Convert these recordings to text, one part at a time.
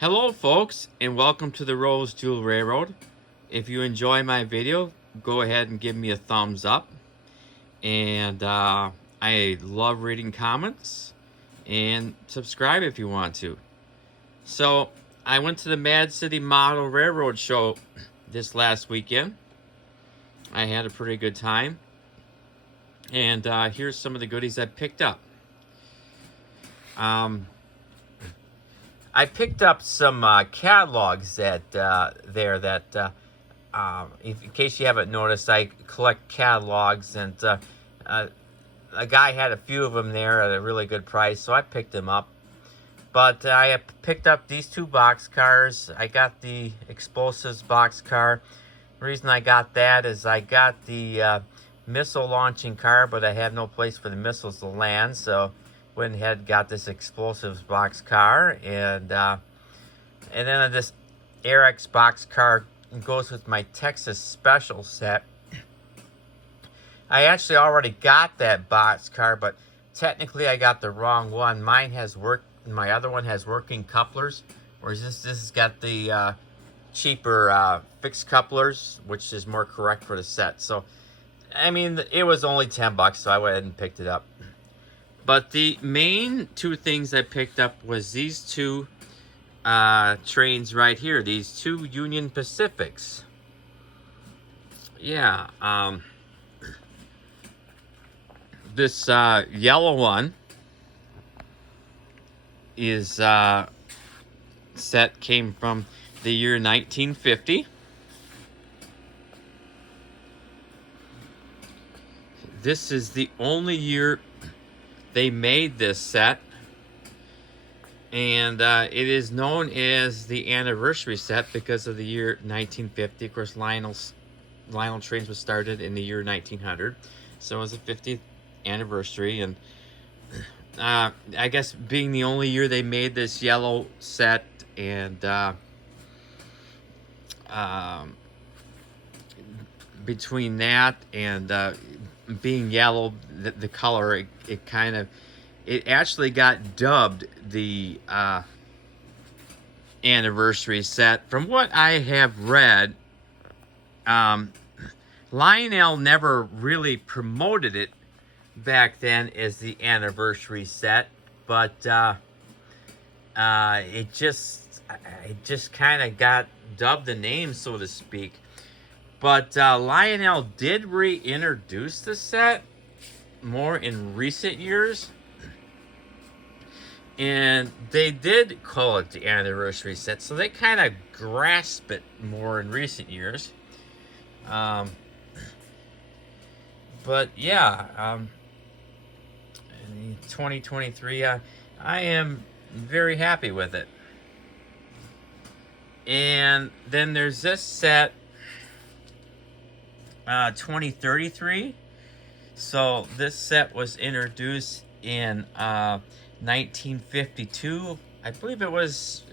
Hello folks, and welcome to the Rose Jewel Railroad. If you enjoy my video, go ahead and give me a thumbs up. And I love reading comments, and subscribe if you want to. So I went to the Mad City Model Railroad show this last weekend. I had a pretty good time. And here's some of the goodies I picked up. I picked up some catalogs that in case you haven't noticed, I collect catalogs, and a guy had a few of them there at a really good price, so I picked them up. But I picked up these two boxcars. I got the explosives boxcar. The reason I got that is I got the missile launching car, but I have no place for the missiles to land, so went ahead and got this explosives boxcar, and then this Airx boxcar goes with my Texas Special set. I actually already got that boxcar, but technically I got the wrong one. My other one has working couplers, whereas this has got the cheaper fixed couplers, which is more correct for the set. So, I mean, it was only $10, so I went ahead and picked it up. But the main two things I picked up was these two trains right here. These two Union Pacifics. Yeah. This yellow one is set came from the year 1950. This is the only year they made this set, and it is known as the anniversary set because of the year 1950. Of course, Lionel Trains was started in the year 1900, so it was the 50th anniversary. And I guess being the only year they made this yellow set, and between that and being yellow, the color, it actually got dubbed the anniversary set. From what I have read, Lionel never really promoted it back then as the anniversary set, but it just kind of got dubbed the name, so to speak. But Lionel did reintroduce the set more in recent years, and they did call it the anniversary set, so they kind of grasp it more in recent years. But yeah, in 2023, I am very happy with it. And then there's this set, 2033. So this set was introduced in 1952. I believe it was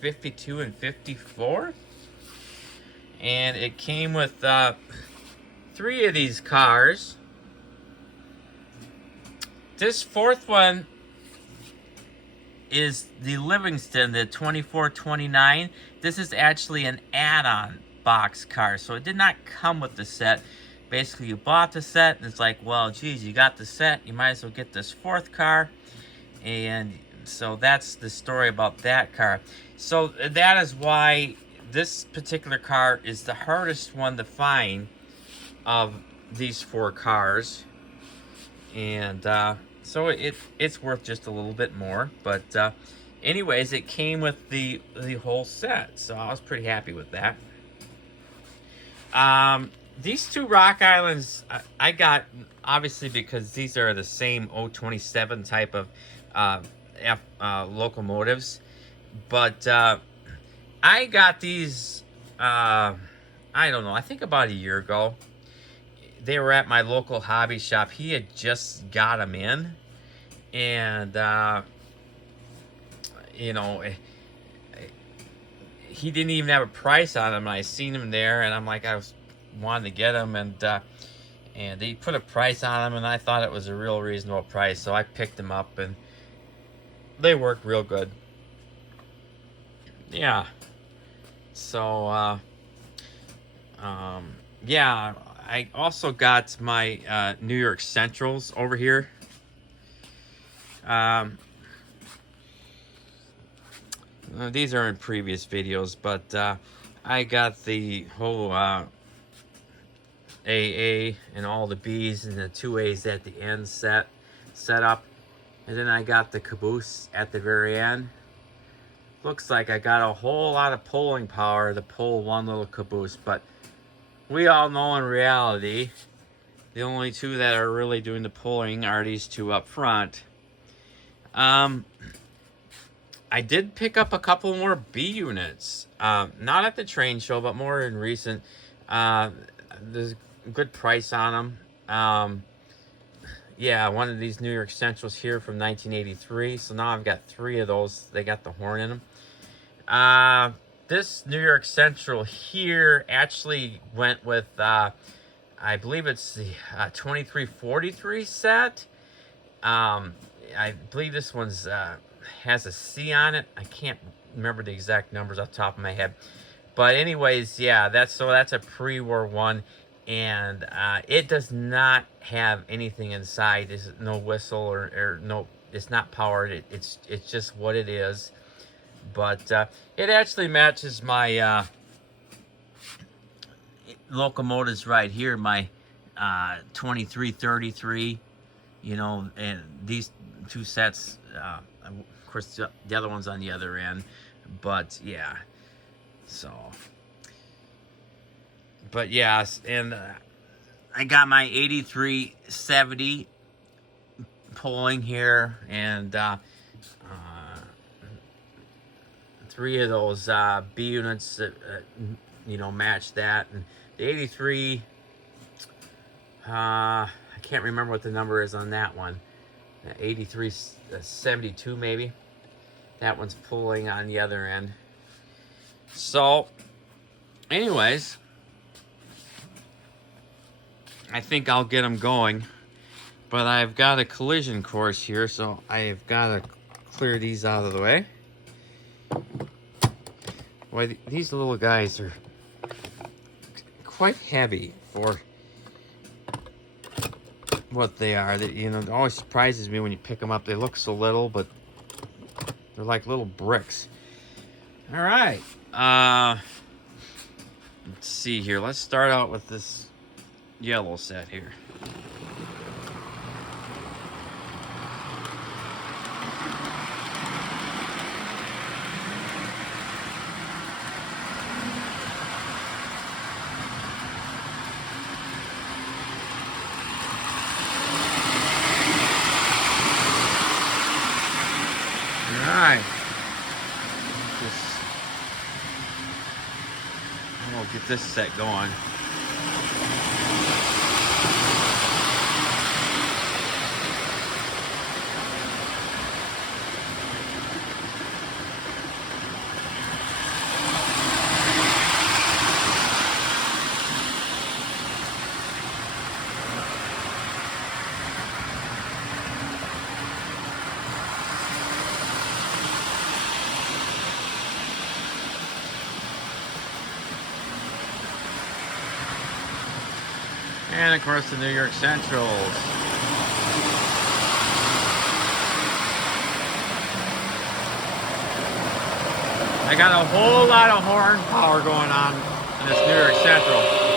52 and 54. And it came with 3 of these cars. This fourth one is the Livingston, the 2429. This is actually an add-on box car, so it did not come with the set. Basically, you bought the set, and it's like, well, geez, you got the set, you might as well get this fourth car. And so that's the story about that car. So that is why this particular car is the hardest one to find of these 4 cars. And so it's worth just a little bit more. But anyways, it came with the whole set, so I was pretty happy with that. These 2 Rock Islands I got obviously because these are the same 027 type of locomotives, but I got these I don't know, I think about a year ago. They were at my local hobby shop. He had just got them in, and you know, he didn't even have a price on them. I seen him there, and I'm like, I wanted to get them, and he put a price on them, and I thought it was a real reasonable price, so I picked them up, and they work real good. yeah. So, yeah, I also got my New York Centrals over here. Um, these are in previous videos, but I got the whole AA and all the B's and the two A's at the end set up. And then I got the caboose at the very end. Looks like I got a whole lot of pulling power to pull one little caboose, but we all know in reality, the only two that are really doing the pulling are these two up front. I did pick up a couple more B units. Not at the train show, but more in recent. There's a good price on them. Yeah, one of these New York Centrals here from 1983. So now I've got three of those. They got the horn in them. This New York Central here actually went with, I believe it's the 2343 set. I believe this one's has a C on it. I can't remember the exact numbers off the top of my head. But anyways, yeah, that's a pre-war one. And it does not have anything inside. There's no whistle or no, it's not powered. It's just what it is. But it actually matches my locomotives right here, my 2333, you know, and these two sets, of course the other one's on the other end, but yeah, so, but yeah, and I got my 8370 pulling here, and three of those B units that you know, match that. And the 83, I can't remember what the number is on that one. 8372 maybe. That one's pulling on the other end. So, anyways, I think I'll get them going. But I've got a collision course here, so I've got to clear these out of the way. Boy, these little guys are quite heavy for what they are. You know, it always surprises me when you pick them up. They look so little, but they're like little bricks. All right. Let's see here. Let's start out with this yellow set here. Alright. We'll get this set going. And of course the New York Centrals. I got a whole lot of horn power going on in this New York Central.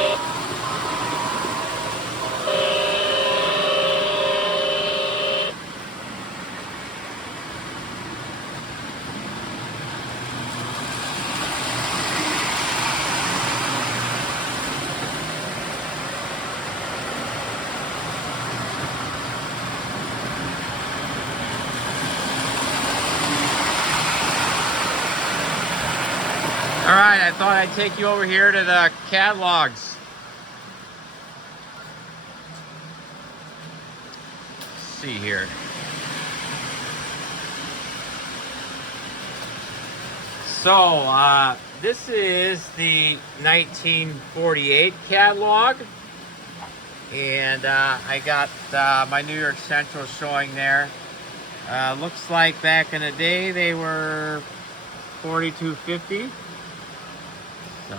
Alright, I thought I'd take you over here to the catalogs. Let's see here. So, this is the 1948 catalog. And I got my New York Central showing there. Looks like back in the day they were $42.50. So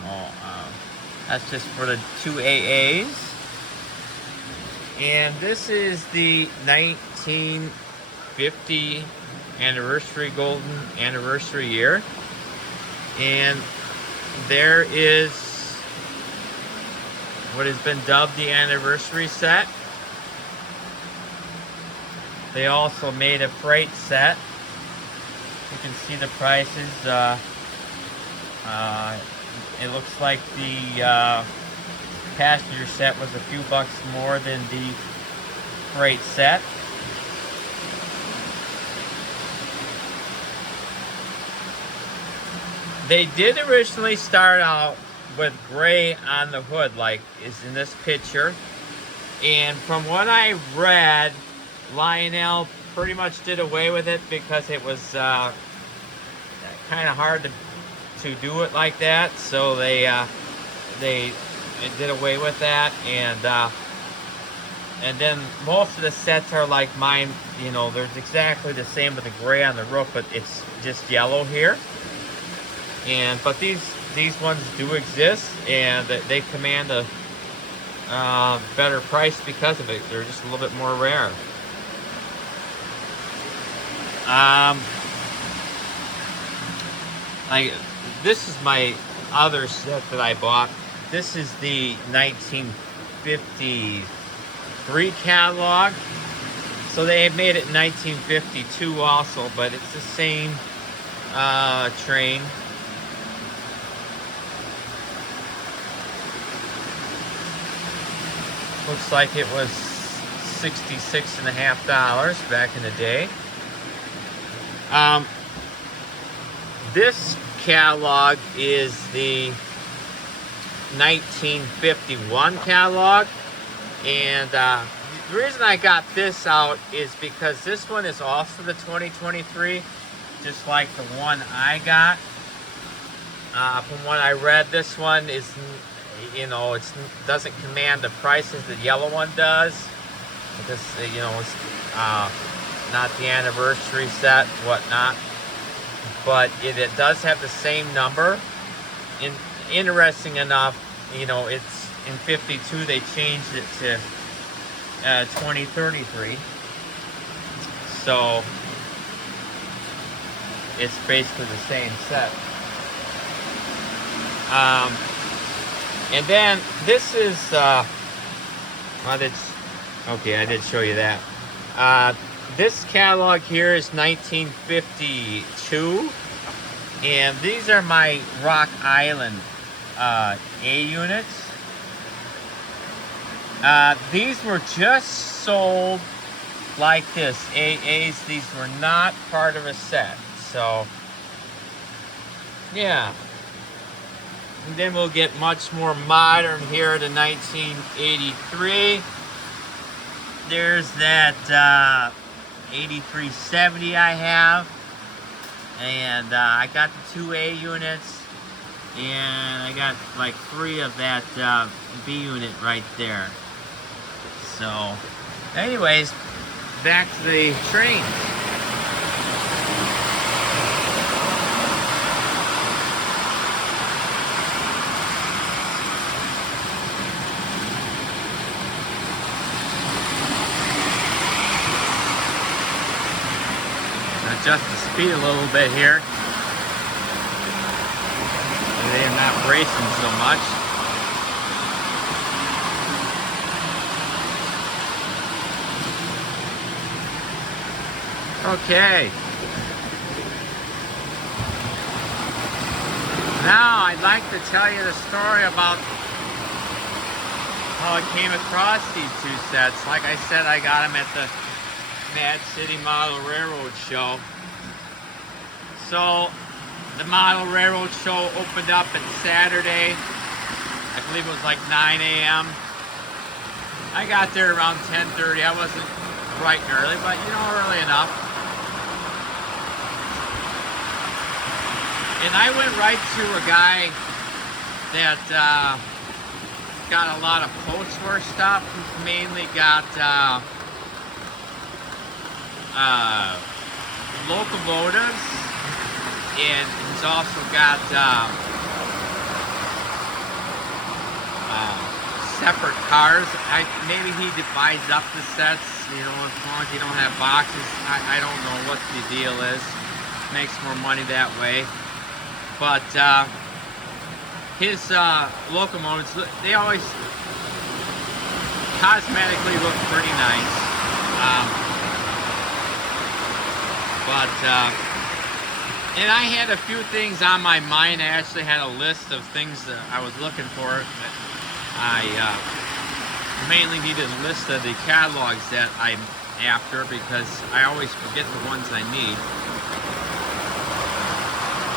that's just for the 2 AAs. And this is the 1950 anniversary, golden anniversary year. And there is what has been dubbed the anniversary set. They also made a freight set. You can see the prices. It looks like the passenger set was a few bucks more than the freight set. They did originally start out with gray on the hood, like is in this picture. And from what I read, Lionel pretty much did away with it because it was kind of hard to do it like that. So they did away with that, and then most of the sets are like mine. You know, there's exactly the same with the gray on the roof, but it's just yellow here. But these ones do exist, and they command a better price because of it. They're just a little bit more rare. Like this is my other set that I bought. This is the 1953 catalog. So they had made it in 1952 also, but it's the same train. Looks like it was $66.50 back in the day. This catalog is the 1951 catalog, and the reason I got this out is because this one is also the 2023, just like the one I got. From what I read, this one is, you know, it doesn't command the prices the yellow one does, because, you know, it's not the anniversary set, whatnot, but it does have the same number. Interesting enough, you know, it's in 52 they changed it to 2033, so it's basically the same set. And then this is I did show you that. This catalog here is 1952, and these are my Rock Island A units. These were just sold like this, AAs. These were not part of a set, so yeah. And then we'll get much more modern here to 1983. There's that 8370 I have, and I got the 2A units, and I got like 3 of that B unit right there. So anyways, back to the train. Adjust the speed a little bit here. They're not racing so much. Okay. Now I'd like to tell you the story about how I came across these 2 sets. Like I said, I got them at the Mad City Model Railroad Show. So the Model Railroad Show opened up on Saturday. I believe it was like 9 a.m. I got there around 10:30. I wasn't bright and early, but you know, early enough. And I went right to a guy that got a lot of post-war stuff. He's mainly got locomotives and It's also got separate cars. Maybe he divides up the sets, you know, as long as you don't have boxes. I don't know what the deal is. Makes more money that way. But his locomotives, they always cosmetically look pretty nice. And I had a few things on my mind. I actually had a list of things that I was looking for. I mainly needed a list of the catalogs that I'm after because I always forget the ones I need.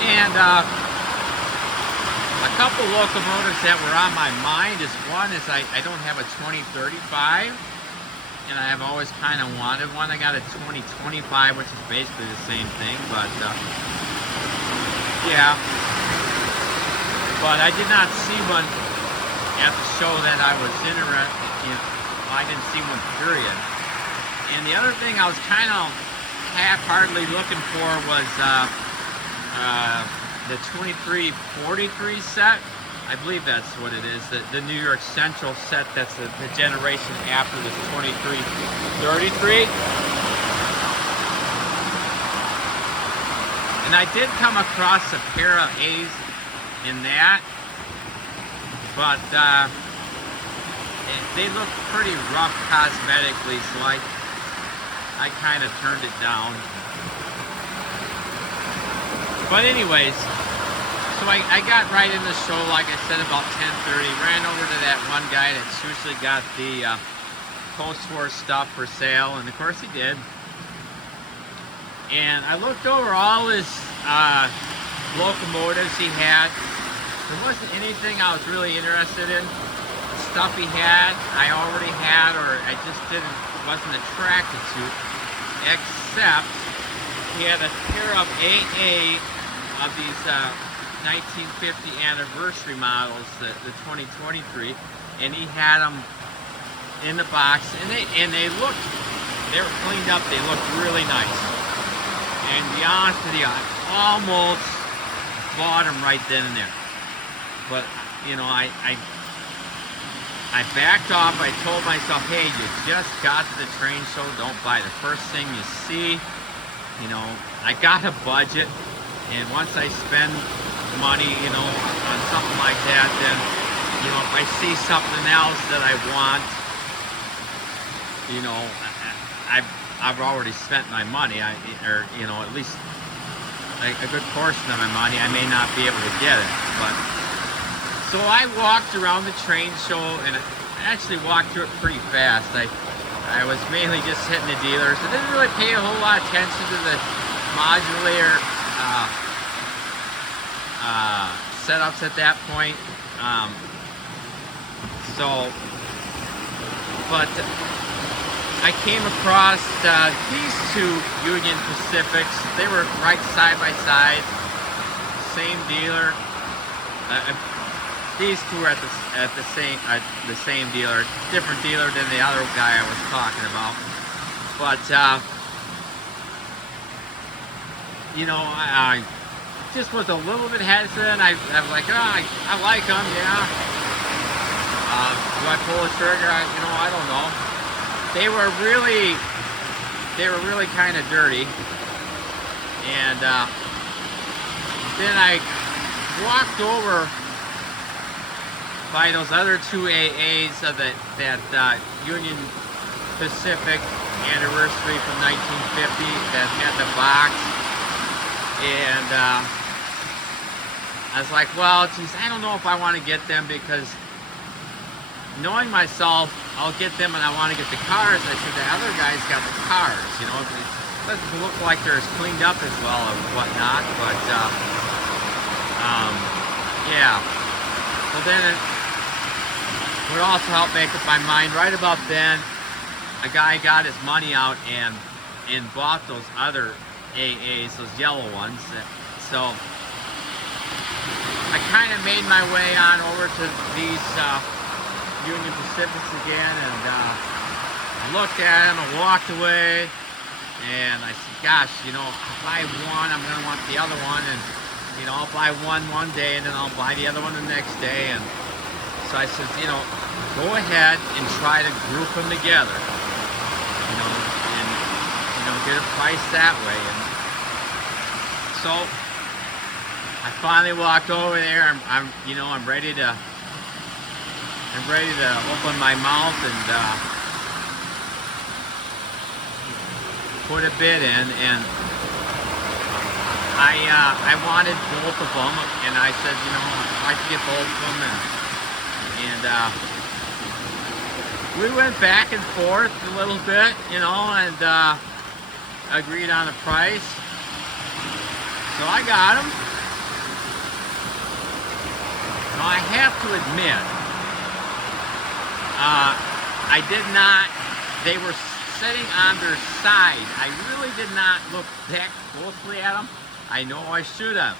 And a couple locomotives that were on my mind is one is I don't have a 2035, and I have always kind of wanted one. I got a 2025, which is basically the same thing, but yeah. But I did not see one at the show that I was interested in. I didn't see one, period. And the other thing I was kind of half-heartedly looking for was the 2343 set. I believe that's what it is. The New York Central set. That's the generation after this 2333. And I did come across a pair of A's in that, but they look pretty rough cosmetically, so I kind of turned it down. But anyways, so I got right in the show, like I said, about 10:30. Ran over to that one guy that's usually got the post-war stuff for sale, and of course he did. And I looked over all his locomotives he had. There wasn't anything I was really interested in. The stuff he had, I already had, or I just wasn't attracted to, except he had a pair of AA of these 1950 anniversary models, the 2023, and he had them in the box, and they were cleaned up. They looked really nice. And to be honest with you, I almost bought them right then and there. But, you know, I backed off. I told myself, hey, you just got to the train show. Don't buy the first thing you see. You know, I got a budget. And once I spend money, you know, on something like that, then, you know, if I see something else that I want, you know, I've already spent my money, or, you know, at least a good portion of my money. I may not be able to get it, but so I walked around the train show, and I actually walked through it pretty fast. I was mainly just hitting the dealers. I didn't really pay a whole lot of attention to the modular setups at that point. But I came across these two Union Pacifics. They were right side by side, same dealer. These two are at the same dealer, different dealer than the other guy I was talking about. But you know, I just was a little bit hesitant. I was like, oh, I like them, yeah. Do I pull the trigger? I don't know. They were really kind of dirty. And then I walked over by those other two AAs of that Union Pacific anniversary from 1950 that had the box. And I was like, well, geez, I don't know if I want to get them, because knowing myself, I'll get them and I want to get the cars. I said, the other guy's got the cars, you know. It doesn't look like they're as cleaned up as well and whatnot, but yeah. Well, then it would also help make up my mind. Right about then, a guy got his money out and bought those other AAs, those yellow ones. So I kind of made my way on over to these Union Pacifics again, and I looked at them and walked away, and I said, gosh, you know, if I buy one, I'm going to want the other one. And I'll buy one day and then I'll buy the other one the next day. And so I said, go ahead and try to group them together, and get a price that way. And so I finally walked over there. I'm ready to open my mouth and put a bid in, and I wanted both of them, and I said, I could get both of them, and we went back and forth a little bit, and agreed on a price. So I got them. Now I have to admit, I did not. They were sitting on their side. I really did not look that closely at them. I know I should have,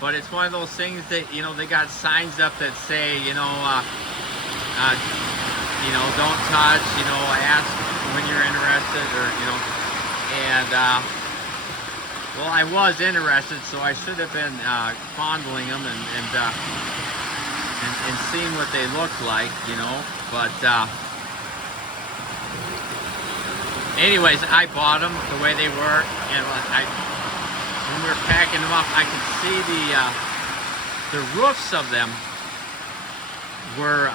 but it's one of those things that they got signs up that say don't touch. Ask when you're interested, or and well, I was interested, so I should have been fondling them and seeing what they looked like, but anyways, I bought them the way they were, and when we were packing them up, I could see the roofs of them were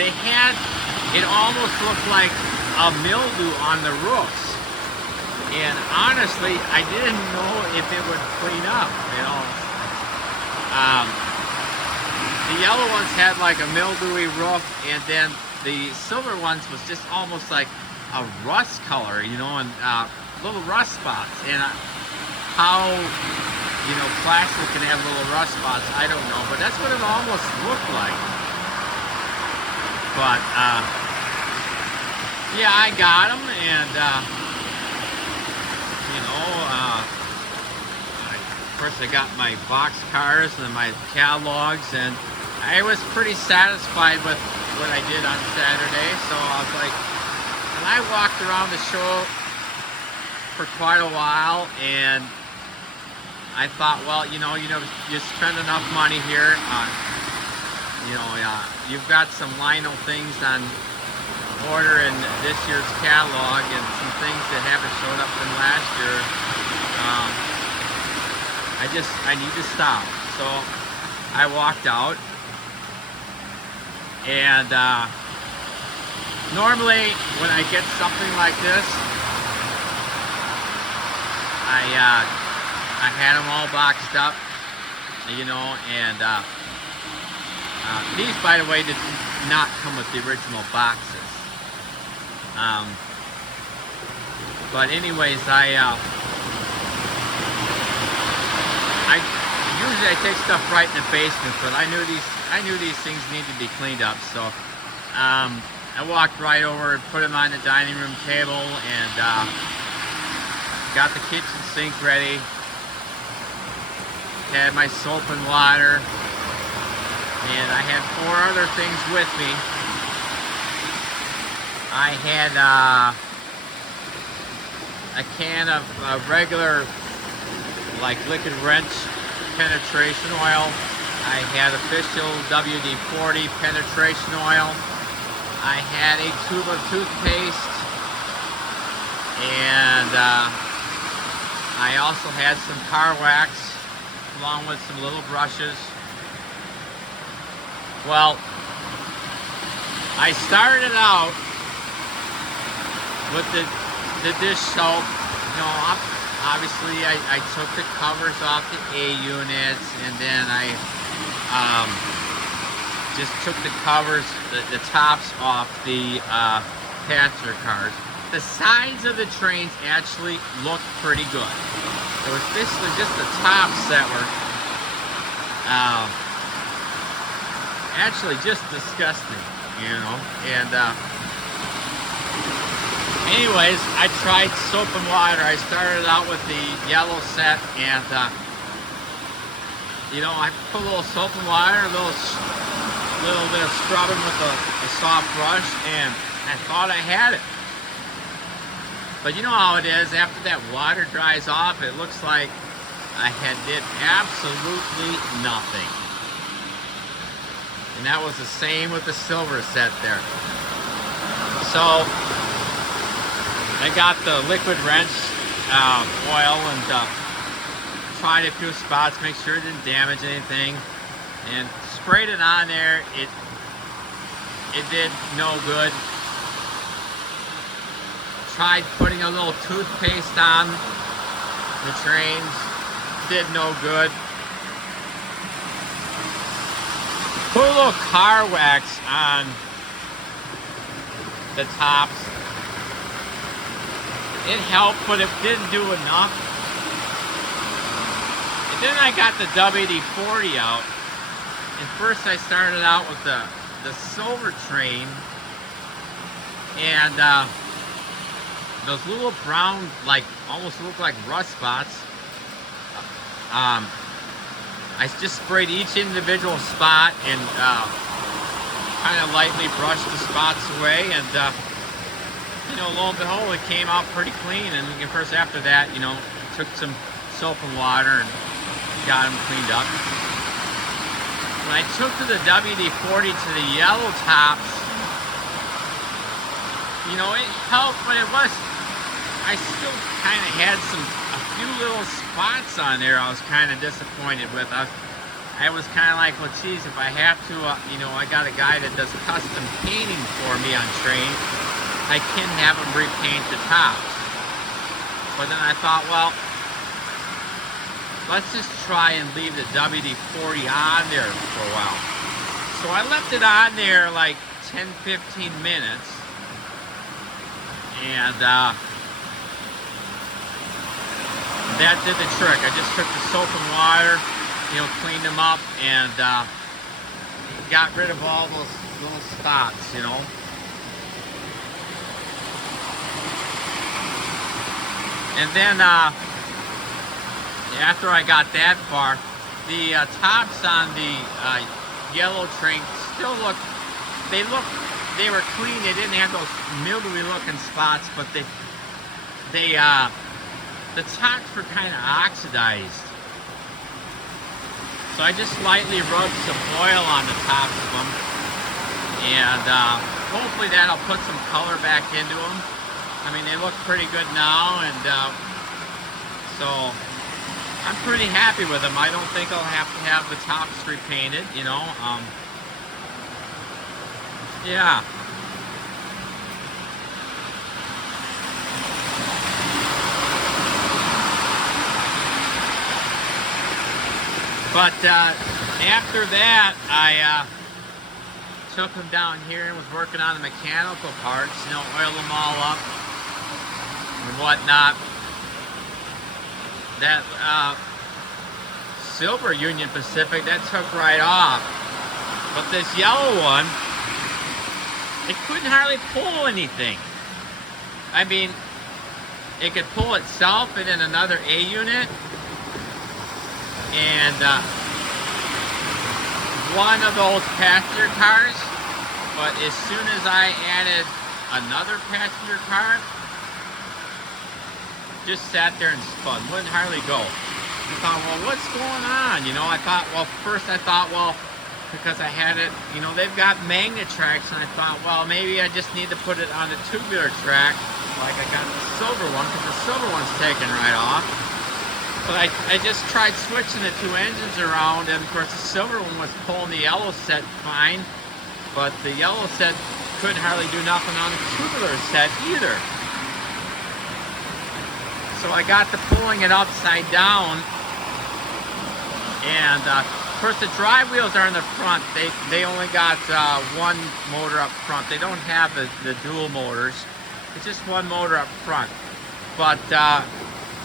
it almost looked like a mildew on the roofs, and honestly, I didn't know if it would clean up. The yellow ones had like a mildewy roof, and then the silver ones was just almost like a rust color, and little rust spots. And how plastic can have little rust spots, I don't know, but that's what it almost looked like. But yeah, I got them, and of course I got my box cars and my catalogs, and I was pretty satisfied with what I did on Saturday. So I was like, and I walked around the show for quite a while, and I thought, well, you spend enough money here. You've got some Lionel things on order in this year's catalog, and some things that haven't showed up from last year. I need to stop. So I walked out, and normally when I get something like this, I had them all boxed up, and these, by the way, did not come with the original boxes. But anyways, usually I take stuff right in the basement, but I knew these things needed to be cleaned up. So I walked right over and put them on the dining room table, and got the kitchen sink ready. Had my soap and water, and I had 4 other things with me. I had a can of regular, like, liquid wrench penetration oil. I had official WD-40 penetration oil. I had a tube of toothpaste, and I also had some car wax along with some little brushes. Well, I started out with the dish soap. Obviously I took the covers off the A units, and then I just took the covers, the tops off the passenger cars. The sides of the trains actually looked pretty good. It was basically just the tops that were actually just disgusting, and anyways, I tried soap and water. I started out with the yellow set, and I put a little soap and water, a little bit of scrubbing with a soft brush, and I thought I had it. But you know how it is, after that water dries off, it looks like I had did absolutely nothing. And that was the same with the silver set there. So I got the liquid wrench oil and tried a few spots, make sure it didn't damage anything, and sprayed it on there. It did no good. Tried putting a little toothpaste on the trains, did no good. Put a little car wax on the tops. It helped, but it didn't do enough. And then I got the WD-40 out. And first I started out with the silver train. And those little brown, like, almost look like rust spots. I just sprayed each individual spot and kind of lightly brushed the spots away, and you know, lo and behold, it came out pretty clean. And of course, after that, you know, took some soap and water and got them cleaned up. When I took to the WD-40 to the yellow tops, you know, it helped, but it was, I still kind of had a few little spots on there I was kind of disappointed with. I was kind of like, well, geez, if I have to, you know, I got a guy that does custom painting for me on trains, I can have him repaint the tops. But then I thought, well, let's just try and leave the WD-40 on there for a while. So I left it on there like 10-15 minutes, and that did the trick. I just took the soap and water, you know, cleaned them up, and got rid of all those little spots, you know. And then after I got that far, the tops on the yellow train still they were clean. They didn't have those mildewy looking spots, but the tops were kind of oxidized. So I just lightly rubbed some oil on the tops of them, and hopefully that'll put some color back into them. I mean, they look pretty good now, and so I'm pretty happy with them. I don't think I'll have to have the tops repainted, you know. Yeah. But after that, I took them down here and was working on the mechanical parts, you know, oil them all up and whatnot. That silver Union Pacific, that took right off. But this yellow one, it couldn't hardly pull anything. I mean, it could pull itself and then another A unit. And one of those passenger cars, but as soon as I added another passenger car, just sat there and spun, wouldn't hardly go. I thought, well, what's going on? You know, I thought, well, first I thought, well, because I had it, you know, they've got magnet tracks, and I thought, well, maybe I just need to put it on a tubular track, like I got the silver one, because the silver one's taken right off. But I just tried switching the two engines around, and of course the silver one was pulling the yellow set fine, but the yellow set couldn't hardly do nothing on the tubular set either. So I got to pulling it upside down, and of course the drive wheels are in the front. They only got one motor up front. They don't have the dual motors. It's just one motor up front. But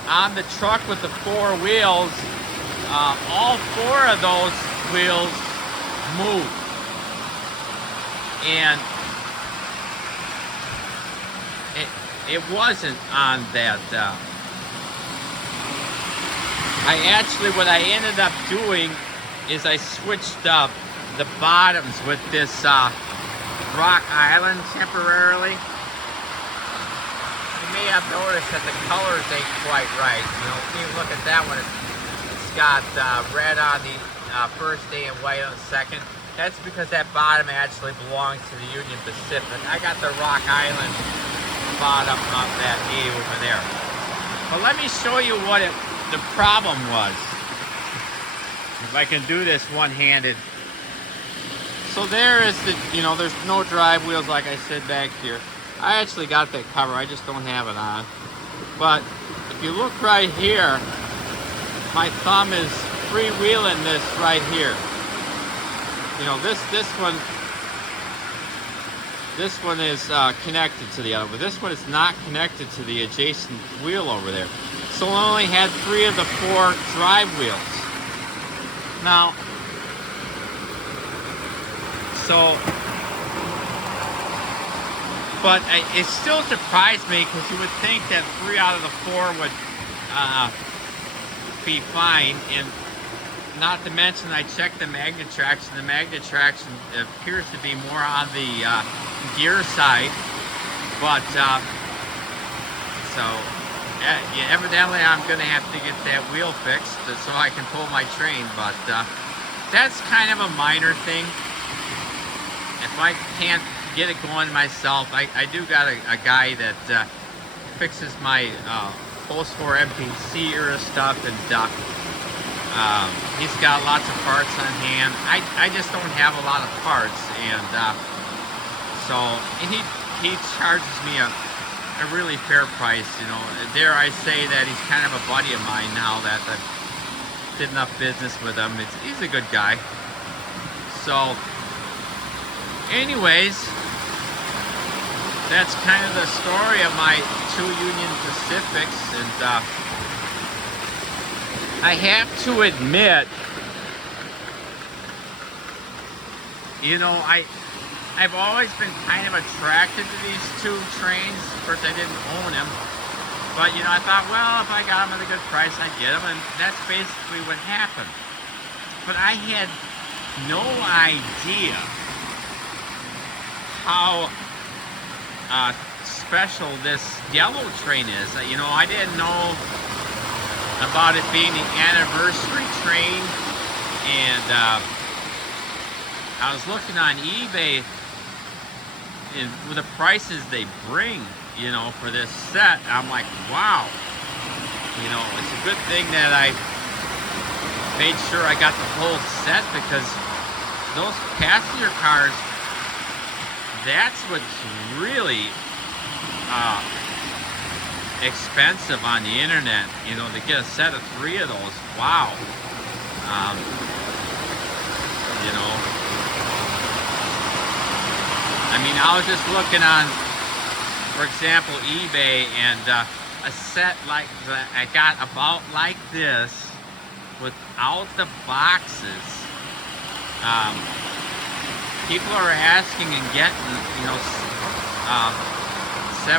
on the truck with the four wheels, all four of those wheels move. And it wasn't on that. What I ended up doing is I switched up the bottoms with this Rock Island temporarily. And may have noticed that the colors ain't quite right. You know, if you look at that one, it's got red on the first day and white on the second. That's because that bottom actually belongs to the Union Pacific. I got the Rock Island bottom on that A over there. But let me show you what the problem was. If I can do this one-handed. So there is the, you know, there's no drive wheels like I said back here. I actually got that cover, I just don't have it on. But if you look right here, my thumb is freewheeling this right here. You know, this one is connected to the other, but this one is not connected to the adjacent wheel over there. So it only had 3 of the 4 drive wheels. Now, so, but it still surprised me because you would think that 3 out of the 4 would be fine. And not to mention, I checked the magnet traction. The magnet traction appears to be more on the gear side, but so yeah, evidently I'm going to have to get that wheel fixed so I can pull my train. But that's kind of a minor thing. If I can't get it going myself, I do got a guy that fixes my post-4 MPC era stuff, and he's got lots of parts on hand. I just don't have a lot of parts, and so he charges me a really fair price. You know, dare I say that he's kind of a buddy of mine now that I've did enough business with him. He's a good guy. So anyways, that's kind of the story of my 2 Union Pacifics, and I have to admit, you know, I've always been kind of attracted to these 2 trains. Of course, I didn't own them, but you know, I thought, well, if I got them at a good price, I'd get them, and that's basically what happened. But I had no idea how special this yellow train is. You know, I didn't know about it being the anniversary train, and I was looking on eBay and with the prices they bring, you know, for this set. I'm like, wow, you know, it's a good thing that I made sure I got the whole set, because those passenger cars, that's what's really expensive on the internet, you know, to get a set of 3 of those. Wow. You know, I mean, I was just looking on, for example, eBay, and a set like that I got about like this without the boxes. People are asking and getting, you know, $700,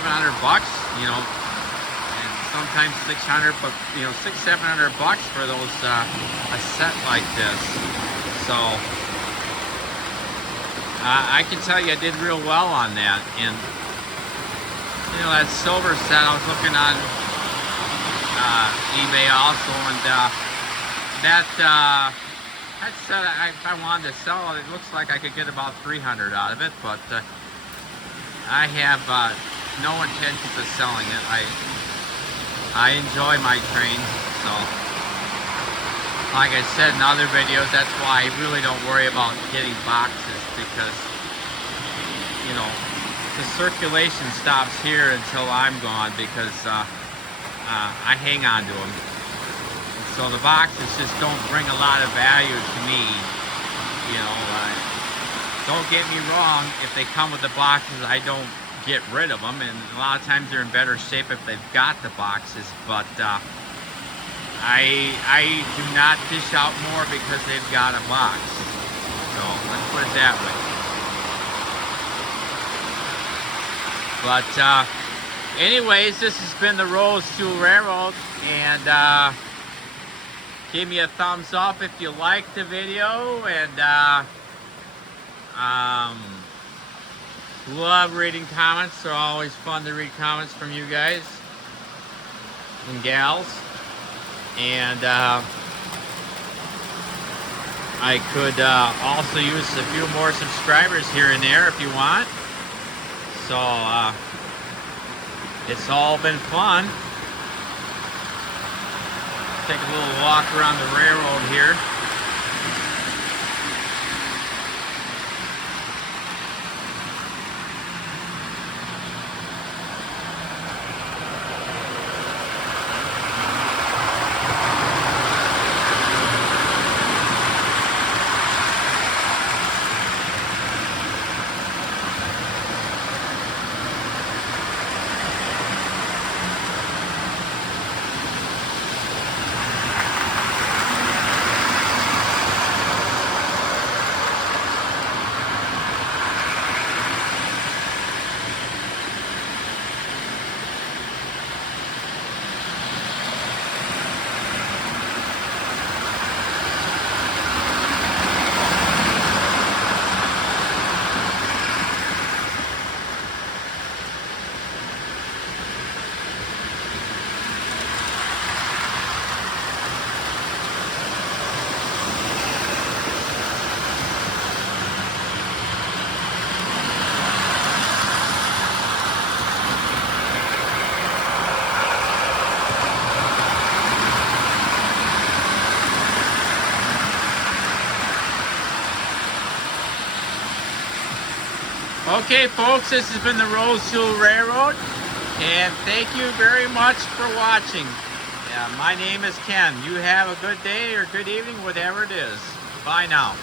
you know, and sometimes 600, but you know, $600-700 for those a set like this. So I can tell you I did real well on that. And you know, that silver set, I was looking on eBay also, and that set, if I wanted to sell it, it looks like I could get about $300 out of it, but I have no intentions of selling it. I enjoy my train, so like I said in other videos, that's why I really don't worry about getting boxes, because you know, the circulation stops here until I'm gone, because I hang on to them. So the boxes just don't bring a lot of value to me. You know, don't get me wrong, if they come with the boxes, I don't get rid of them, and a lot of times they're in better shape if they've got the boxes, but I do not dish out more because they've got a box. So let's put it that way. But anyways, this has been the Rose 2 Railroad, and give me a thumbs up if you liked the video, and Love reading comments. They're always fun to read comments from you guys and gals. And I could also use a few more subscribers here and there if you want. So it's all been fun. Take a little walk around the railroad here. Okay, folks, this has been the Roseville Railroad, and thank you very much for watching. My name is Ken. You have a good day or good evening, whatever it is. Bye now.